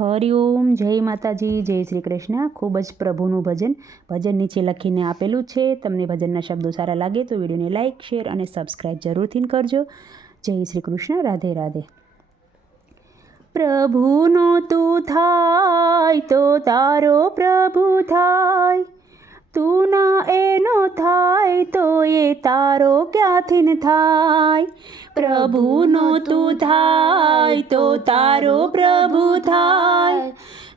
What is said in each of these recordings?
હરિઓમ, જય માતાજી, જય શ્રી કૃષ્ણ. ખૂબ જ પ્રભુનું ભજન નીચે લખીને આપેલું છે. તમને ભજનના શબ્દો સારા લાગે તો વિડીયોને લાઇક, શેર અને સબસ્ક્રાઈબ જરૂરથી કરજો. જય શ્રી કૃષ્ણ. રાધે રાધે. પ્રભુનો તું થાય તો તારો પ્રભુ થાય, તું ના એનો થાય તો એ તારો ક્યાંથી ન થાય. પ્રભુનો તું થાય તો તારો પ્રભુ થાય,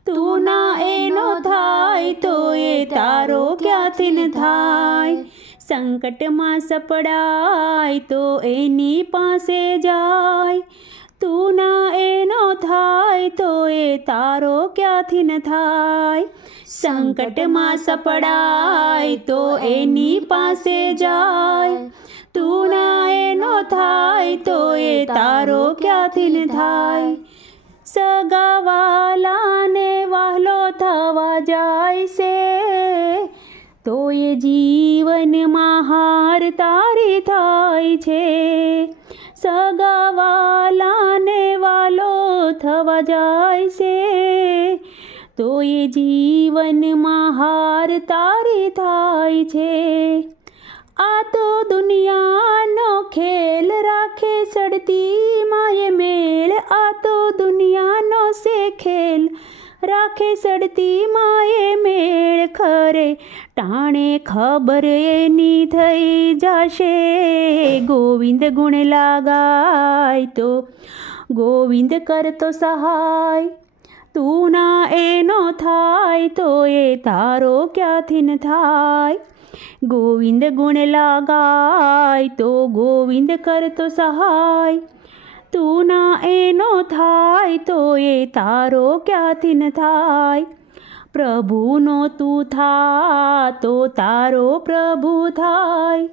તું ના એનો થાય તો એ તારો ક્યાંથી ન થાય. સંકટમાં સપડાય તો એની પાસે જાય, તું ના એનો થાય તો એ તારો ક્યાંથી ન થાય. સંકટમાં સપડાય તો એની પાસે જાય, તું ના એનો થાય તો એ તારો ક્યાંથી ન થાય. સગાવાલાને વહાલો થવા જાય છે, તો એ જીવનમાં હાર તારી થાય છે. સગાવાલાને વહાલો થવા જાય છે, તો એ જીવનમાં હાર તારી થાય છે. આ તો દુનિયાનો ખેલ રાખે સડતી માએ મેળ, આ તો દુનિયાનો છે ખેલ રાખે સડતી માએ મેળ. ખરે ટાણે ખબર એની થઈ જશે, ગોવિંદ ગુણ લાગાય તો ગોવિંદ કરતો સહાય. તું ના એનો થાય તો એ તારો ક્યાંથી ન થાય. ગોવિંદ ગુણ લાગાય તો ગોવિંદ કરતો સહાય, તું ના એનો થાય તો એ તારો ક્યાંથી ન થાય. પ્રભુનો તું થા તો તારો પ્રભુ થાય,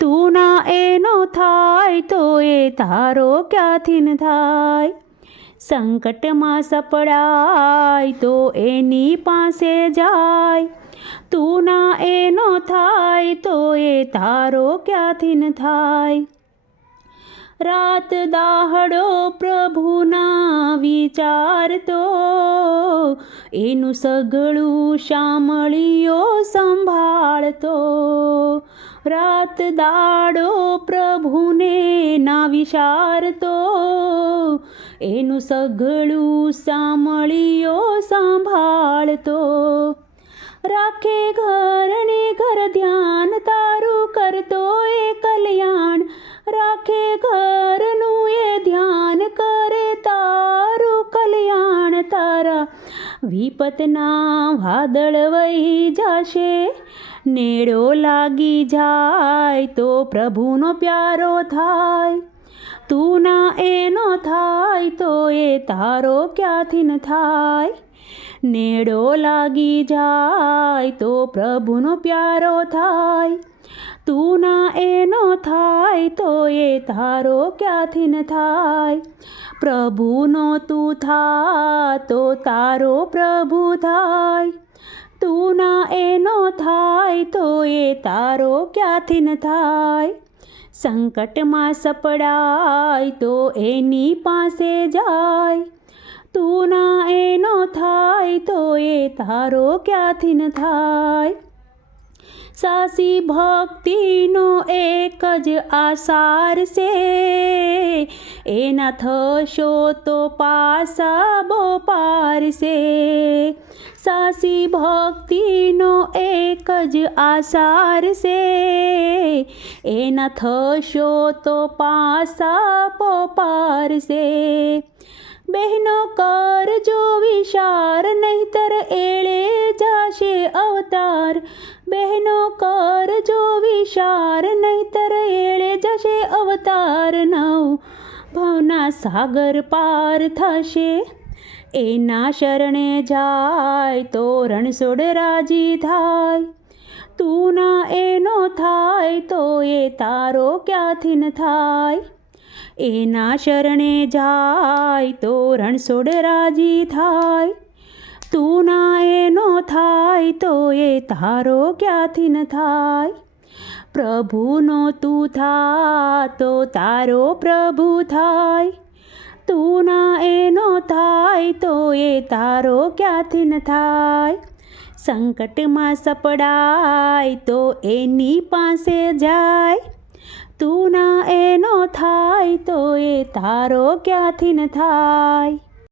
તું ના એનો થાય તો એ તારો ક્યાંથી ન થાય. સંકટમાં સપડાય તો એની પાસે જાય, તું ના એનો થાય તો એ તારો ક્યાંથી ન થાય. રાત દાહડો પ્રભુના વિચારતો, એનું સઘળું સાંભળીઓ સંભાળતો. રાત દાડો પ્રભુને ના વિચારતો, એનું સઘળું સાંભળીઓ સંભાળતો. રાખે ઘરને ઘર ધ્યાન, તારું કરતો એ કલ્યાણ. રાખે ઘરનું એ ધ્યાન, કરે તારું કલ્યાણ. તારા વિપતના વાદળ વહી જશે, નેડો લાગી જાય તો પ્રભુનો પ્યારો થાય. તું ના એનો થાય તો એ તારો ક્યાંથી ન થાય. નેડો લાગી જાય તો પ્રભુનો પ્યારો થાય, તું ના એનો થાય તો એ તારો ક્યાંથી ન થાય. પ્રભુનો તું થા તો તારો પ્રભુ થાય, તું ના એનો થાય તો એ તારો ક્યાંથી ન થાય. સંકટમાં સપડાય તો એની પાસે જાય, તું ના એનો થાય તો એ તારો ક્યાંથી ન થાય. સાચી ભક્તિનો એક જ આસાર છે, એના થશો તો પાસા બહુ પાર છે. સાચી ભક્તિનો એક જ આસાર છે, એના થશો તો પાસા બહુ પાર છે. બહેનો કરજો વિચાર, નહીતર એળે જાશે અવતાર. બહેનો કરજો વિચાર, નહીતર એળે જશે અવતાર. નવ ભવના સાગર પાર થશે, એના શરણે જાય તો રણછોડ રાજી થાય. તું ના એનો થાય તો એ તારો ક્યાંથી ન થાય. એના શરણે જાય તો રણછોડ રાજી થાય. તું ના એનો થાય તો એ તારો ક્યાંથી ન થાય. પ્રભુનો તું થા તો તારો પ્રભુ થાય, તું ના એનો થાય તો એ તારો ક્યાંથી ન થાય. સંકટમાં સપડાય તો એની પાસે જાય, તું ના એનો થાય તો એ તારો ક્યાંથી ન થાય.